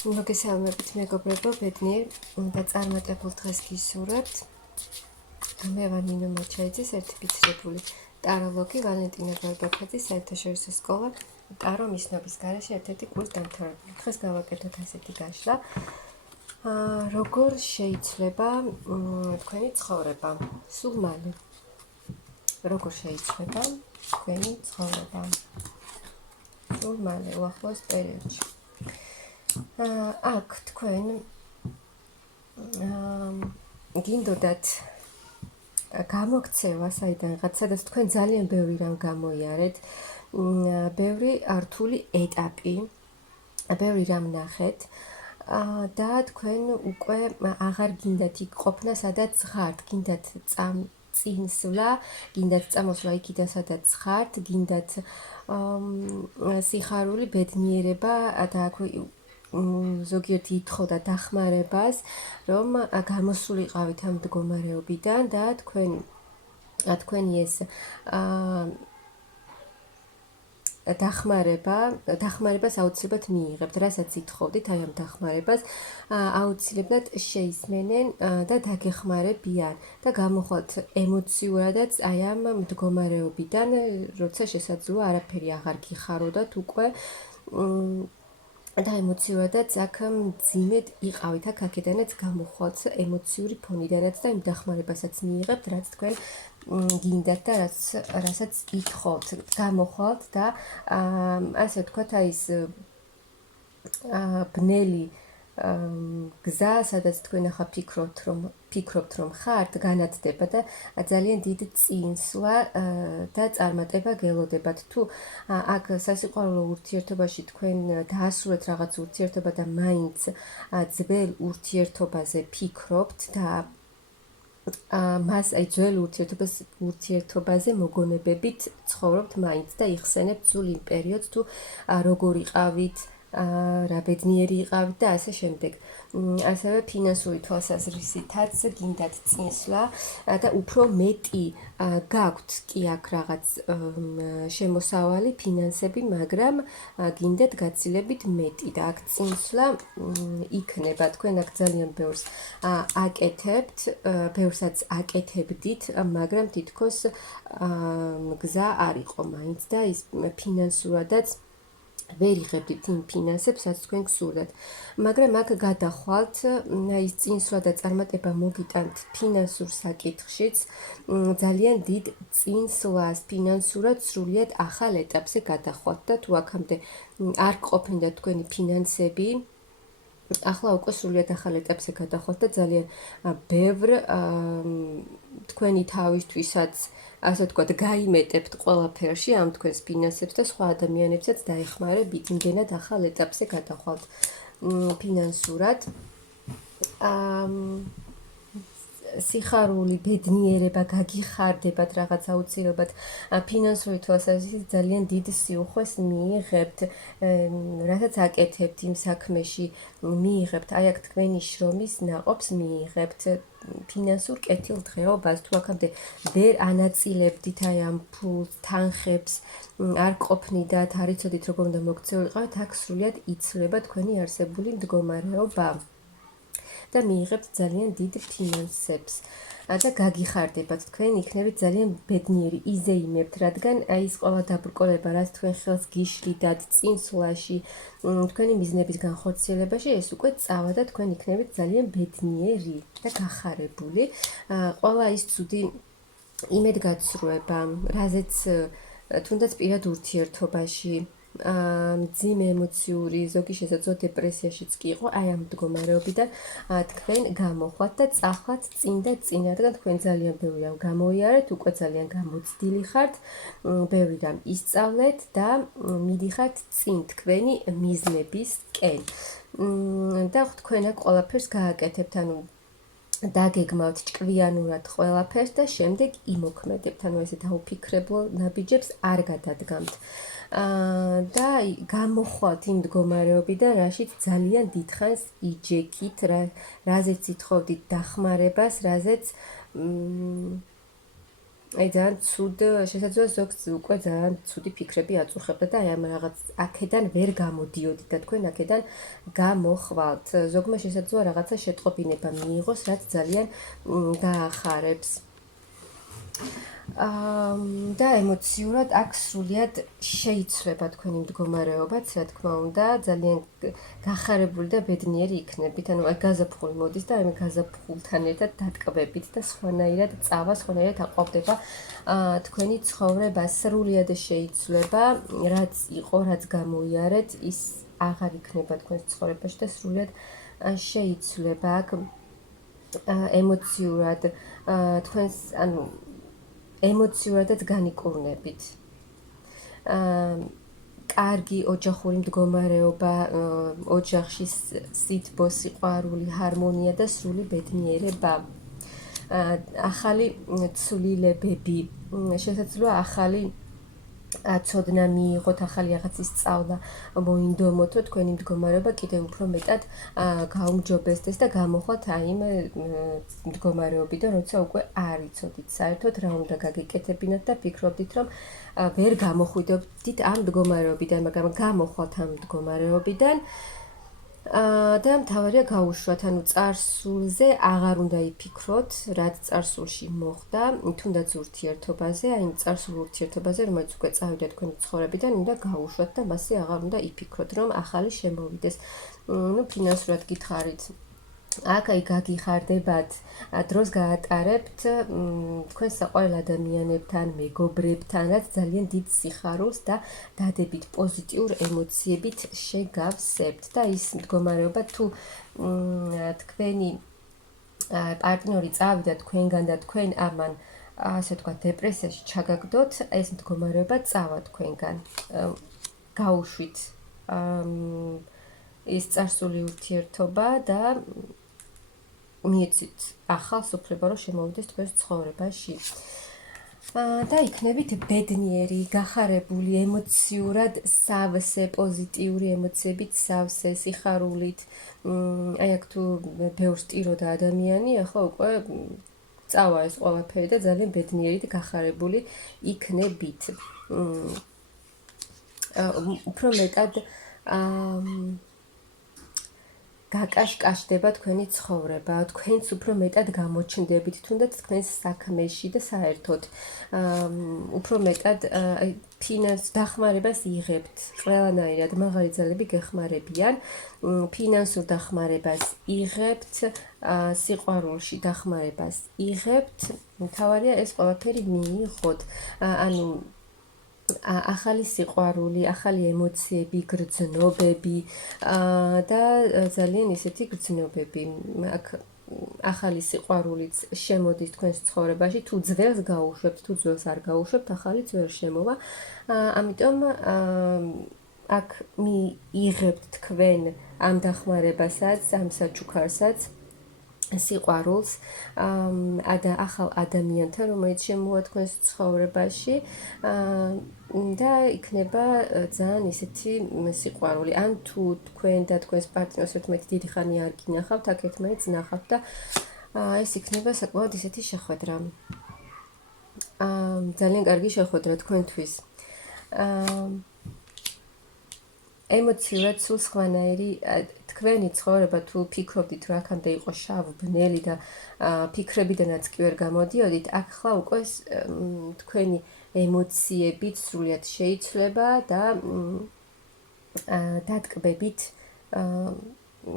მოგესალმებით მეგობრებო, ბედნიერ და წარმატებულ დღეს გისურვებთ. მე ვარ ნინო მაჩაიძის ერთბიცრებული ტაროლოგი ვალენტინა ბარბაქაძის საერთაშორისო სკოლა ტარო მისნობის გარეშე ერთ-ერთი კურს დამთავრებული. დღეს გავაკეთოთ ასეთი გაშლა. როგორ შეიძლება თქვენი ცხოვრება? სულ მალე. როგორ შეიძლება თქვენი ცხოვრება? სულ მალე, უახლოეს პერიოდში. აქ თქვენ გინდოდათ გამოქცევა საიდანღაც, სადაც თქვენ ძალიან ბევრი რამ გამოიარეთ, ბევრი რთული ეტაპი, ბევრი რამ ნახეთ და თქვენ უკვე აღარ გინდათ იქ ყოფნა, სადაც ხართ, გინდათ წინსვლა, გინდათ წამოსვლა იქიდან, სადაც ხართ, გინდათ სიხარული, ბედნიერება და ზოგიერთი ითხოვდა დახმარებას, რომ გამოსულიყავით ამ მდგომარეობიდან და თქვენი ეს დახმარებას აუცილებლად მიიღებთ, რასაც ითხოვდით, აი ამ დახმარებას აუცილებლად შეისმენენ და დაგეხმარებიან და გამოხვალთ ემოციურადაც აი ამ მდგომარეობიდან, როცა შესაძლოა არაფერი აღარ გიხაროდათ უკვე და ემოციურადაც აქ მძიმედ იყავით, აქედანაც გამოხვალთ ემოციური ფონიდანაც და იმ დახმარებასაც მიიღებთ, რაც თქვენ გინდათ და რასაც ითხოვთ, გამოხვალთ და ასე ვთქვათ, აი ეს ბნელი გზა, სადაც თქვენ ახლა ფიქრობთ, რომ ხართ, განათდება და ძალიან დიდ წინსვლა და წარმატება გელოდებათ. თუ აქ სასიყვარულო ურთიერთობაში თქვენ დაასრულეთ რაღაც ურთიერთობა და მაინც ძველ ურთიერთობაზე ფიქრობთ და მას აი ძველ ურთიერთობაზე მოგონებებით ცხოვრობთ მაინც და იხსენებთ სულ იმ პერიოდს, თუ როგორ იყავით, რა ბედნიერი იყავით და ასე შემდეგ. ასევე ფინანსური თვალსაზრისითაც გინდათ წინსვლა და უფრო მეტი გაქვთ კი აქ რაღაც შემოსავალი, ფინანსები, მაგრამ გინდათ გაცილებით მეტი და აქ წინსვლა იქნება. თქვენ აქ ძალიან ბევრს აკეთებთ, ბევრსაც აკეთებდით, მაგრამ თითქოს გზა არ იყო მაინც და ის ფინანსურადაც ვერ იღებდით იმ ფინანსებს, რაც თქვენ გსურდათ. მაგრამ აქ გადახვალთ, ის წინსვლა და წარმატება მოგიტანთ ფინანსურ საკითხშიც, ძალიან დიდ წინსვლას ფინანსურად სრულიად ახალ ეტაპზე გადახვალთ და თუ აქამდე არ ყოფნიდა თქვენი ფინანსები, ახლა უკვე სრულიად ახალ ეტაპზე გადახვალთ და ძალიან ბევრ თქვენი თავისთვისაც ასე ვთქვათ, გაიმეტებთ ყველაფერში ამ თქვენს ფინანსებს და სხვა ადამიანებსაც დაეხმარებით, იმდენად ახალ ეტაპზე გადახვალთ ფინანსურად. სიხარული, ბედნიერება, გაგიხარდებათ რაღაც აუცილებლად, ფინანსური თვალსაზრისით ძალიან დიდ სიუხვეს მიიღებთ, რასაც აკეთებთ იმ საქმეში, მიიღებთ, აი აქ თქვენი შრომის ნაყოფს მიიღებთ, ფინანსურ კეთილდღეობას, თუ აქამდე ვერ ანაწილებდით აი ამ ფულს, თანხებს, არ ყოფნიდათ, არ იცოდით როგორ უნდა მოქცეულიყავით, აქ სრულიად იცვლება თქვენი არსებული მდგომარეობა და მიიღებთ ძალიან დიდ ფინანსებს და გაგიხარდებათ, თქვენ იქნებით ძალიან ბედნიერი, იზეიმებთ, რადგან აი ეს ყველა დაბრკოლება, რაც თქვენ ხელს გიშლიდათ წინსვლაში, თქვენი მიზნების განხორციელებაში, ეს უკვე წავა და თქვენ იქნებით ძალიან ბედნიერი და გახარებული. ყველა ის ცუდი იმედგაცრუება, რაზეც თუნდაც პირად ურთიერთობაში, მძიმე ემოციური, ზოგი შესაძლოა დეპრესიაშიც კი იყო, აი ამ მდგომარეობიდან თქვენ გამოხვალთ და წახვალთ წინ და წინ, რადგან თქვენ ძალიან ბევრი რამ გამოიარეთ, უკვე ძალიან გამოცდილი ხართ, ბევრი რამ ისწავლეთ და მიდიხართ წინ თქვენი მიზნებისკენ. და თქვენ აქ ყველაფერს გააკეთებთ, ანუ დაგეგმავთ ჭკვიანურად ყველაფერს და შემდეგ იმოქმედებთ, ანუ ესე დაუფიქრებლო ნაბიჯებს არ გადადგამთ. და გამოხვალთ იმ მდგომარეობიდან, რაშიც ძალიან დიდხანს იჯექით, რაზეც ითხოვდით დახმარებას, რაზეც აი ძალიან ცუდ შესაძლოა ზოგს უკვე ძალიან ცუდი ფიქრები აწუხებდა და აი ამ რაღაც აქედან ვერ გამოდიოდით და თქვენ აქედან გამოხვალთ. ზოგმა შესაძლოა რაღაცა შეტყობინება მიიღოს, რაც ძალიან გაახარებს. და ემოციურად აქ სრულიად შეიცვლება თქვენი მდგომარეობაც, რა თქმა უნდა, ძალიან გახარებული და ბედნიერი იქნებით. ანუ აი გაზაფხული მოდის და აი გაზაფხულთან ერთად დატკბებით და სხვანაირად წავა, სხვანაირად აყვავდება თქვენი ცხოვრება, სრულიად შეიცვლება, რაც იყო, რაც გამოიარეთ, ის აღარ იქნება თქვენს ცხოვრებაში და სრულიად შეიცვლება. აქ ემოციურად თქვენს, ანუ ემოციურადაც განიკურნებით. კარგი ოჯახური მდგომარეობა, ოჯახში სითბო, სიყვარული, ჰარმონია და სრული ბედნიერება. ახალი ცვლილებები, შესაძლოა ახალი ცოდნა მიიღოთ, ახალი რაღაცის სწავლა მოინდომოთო, თქვენი მდგომარეობა კიდევ უფრო მეტად გაუმჯობესდეს და გამოხვალთ აი იმ მდგომარეობიდან, როცა უკვე არ იცოდით საერთოდ რა უნდა გაგიკეთებინათ და ფიქრობდით, რომ ვერ გამოხვიდობდით ამ მდგომარეობიდან, მაგრამ გამოხვალთ ამ მდგომარეობიდან და მთავარია გაუშვათ, ანუ წარსულზე აღარ უნდა იფიქროთ, რაც წარსულში მოხდა, თუნდაც ურთიერთობაზე, აი იმ წარსულ ურთიერთობაზე, რომელიც უკვე წავიდა თქვენი ცხოვრებიდან, უნდა გაუშვათ და მასზე აღარ უნდა იფიქროთ, რომ ახალი შემოვიდეს. ნუ ფინანსურად გითხარით. აქ აი გაგიხარდებათ, დროს გაატარებთ თქვენ საყვარელ ადამიანებთან, მეგობრებთან, რაც ძალიან დიდ სიხარულს და დადებით პოზიტიურ ემოციებით შეგავსებთ და ის მდგომარეობა თუ თქვენი პარტნიორი წავიდა თქვენგან და თქვენ ამან ასე ვთქვათ დეპრესიაში ჩაგაგდოთ, ეს მდგომარეობა წავა თქვენგან. გაუშვით ის წარსული ურთიერთობა და მიეცით ახალ სუფლება, რომ შემოვიდეს თქვენს ცხოვრებაში. და იქნებით ბედნიერი, გახარებული, ემოციურად სავსე, პოზიტიური ემოციებით სავსე, სიხარულით. აი აქ თუ ბევრს ტიროდა ადამიანი, ახლა უკვე წავა ეს ყველაფერი და ძალიან ბედნიერი და გახარებული იქნებით. უფრო მეტად გაკაშკაშდება თქვენი ცხოვრება, თქვენც უფრო მეტად გამოჩნდებით, თუნდაც თქვენს საქმეში და საერთოდ უფრო მეტად ფინანს დახმარებას იღებთ, ყველანაირად მაღალი ძალები გეხმარებიან, ფინანსურ დახმარებას იღებთ, სიყვარულში დახმარებას იღებთ, მთავარია ეს ყველაფერი მიიღოთ, ანუ ახალი სიყვარული, ახალი ემოციები, გრძნობები და ძალიან ისეთი გრძნობები. აქ ახალი სიყვარულიც შემოდის თქვენს ცხოვრებაში, თუ ძველს გაუშვებთ, თუ ძველს არ გაუშვებთ, ახალიც ვერ შემოვა. ამიტომ აქ მიიღებთ თქვენ ამ დახმარებასაც, ამ საჩუქარსაც, სიყვარულს და ახალ ადამიანთან, რომელიც შემოვა თქვენს ცხოვრებაში და იქნება ძალიან ისეთი სიყვარული. ან თუ თქვენ და თქვენს პარტნიორს ერთმანეთი დიდი ხანი არ გინახავთ, აქ ერთმანეთს ნახავთ და ეს იქნება საკმაოდ ისეთი შეხვედრა. ძალიან კარგი შეხვედრა თქვენთვის. ემოციურად სულ სხვანაირი თქვენი ცხოვრება თუ ფიქრობდით, რომ აქამდე იყო შავ-ბნელი და ფიქრებიდანაც კი ვერ გამოდიოდით, აქ ხლა უკვე თქვენი ემოციებით სრულიად შეიცვლება და დატკბებით,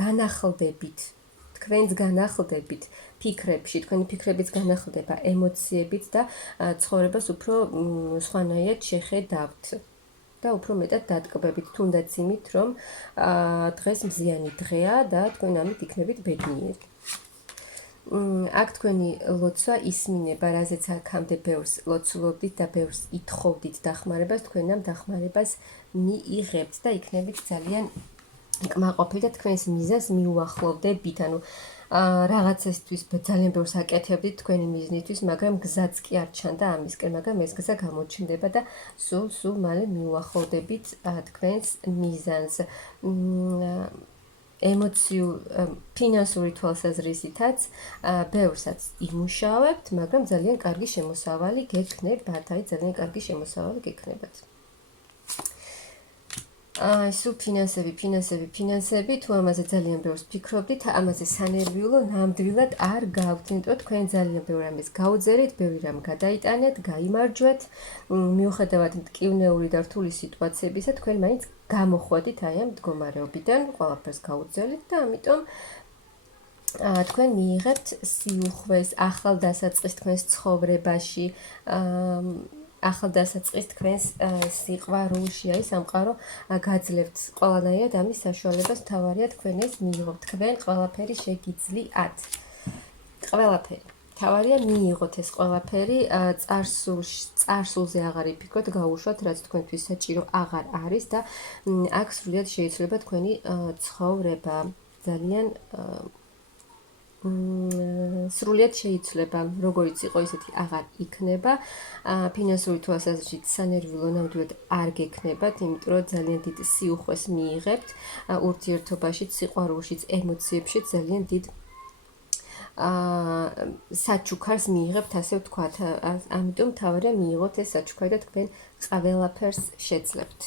განახლდებით, თქვენს განახლდებით ფიქრებში, თქვენი ფიქრებიც განახლდება ემოციებით და ცხოვრებას უფრო სხვანაირად შეხედავთ. და უფრო მეტად დატკბებით, თუნდაც იმით, რომ დღეს მზიანი დღეა და თქვენ ამით იქნებით ბედნიერი. აქ თქვენი ლოცვა ისმინება, რაზეც აქამდე ბევრს ლოცულობდით და ბევრს ითხოვდით დახმარებას, თქვენ ამ დახმარებას მიიღებთ და იქნებით ძალიან კმაყოფილი და თქვენს მიზანს მიუახლოვდებით, ანუ რაღაცისთვის ძალიან ბევრს აკეთებდით თქვენი მიზნისთვის, მაგრამ გზაც კი არ ჩანდა ამისკენ, მაგრამ ეს გზა გამოჩნდება და სულ მალე მიუახლოვდებით თქვენს მიზანს. ემოციურ ფინანსური თვალსაზრისითაც ბევრსაც იმუშავებთ, მაგრამ ძალიან კარგი შემოსავალი გექნებათ, აი ძალიან კარგი შემოსავალი გექნებათ. სულ ფინანსები, თუ ამაზე ძალიან ბევრს ფიქრობდით, ამაზე სანერვიულო ნამდვილად არ გავთინტო, თქვენ ძალიან ბევრ ამის გაუძერით, ბევრი რამ გადაიტანეთ, გაიმარჯვეთ, მიუხედავად მტკივნეული და რთული სიტუაციებისა, თქვენ მაინც გამოხვედით აი ამ მდგომარეობიდან, ყველაფერს გაუძელით და ამიტომ თქვენ მიიღებთ სიუხვეს, ახალ დასაწყის თქვენს ცხოვრებაში, ახალდასაწყის თქვენს სიყვარულში, აი სამყარო გაძლევთ ყველანაირად ამის საშუალებას, მთავარია თქვენ ეს მიიღოთ, თქვენ ყველაფერი შეგიძლიათ. ყველაფერი. მთავარია მიიღოთ ეს ყველაფერი, წარსულზე აღარ იფიქროთ, გაუშვათ, რაც თქვენთვის საჭირო აღარ არის და აქ სრულიად შეიძლება თქვენი ცხოვრება. ძალიან სრულიად შეიცვლება, როგორიც იყო, ისეთი აღარ იქნება. ფინანსური თვალსაზრისით სანერვიულო ნამდვილად არ გექნებათ, იმიტომ რომ ძალიან დიდ სიუხვეს მიიღებთ ურთიერთობაშიც, სიყვარულშიც, ემოციებშიც ძალიან დიდ საჩუქარს მიიღებთ, ასე ვთქვათ. ამიტომ მთავარია მიიღოთ ეს საჩუქარი და თქვენ ყველაფერს შეძლებთ.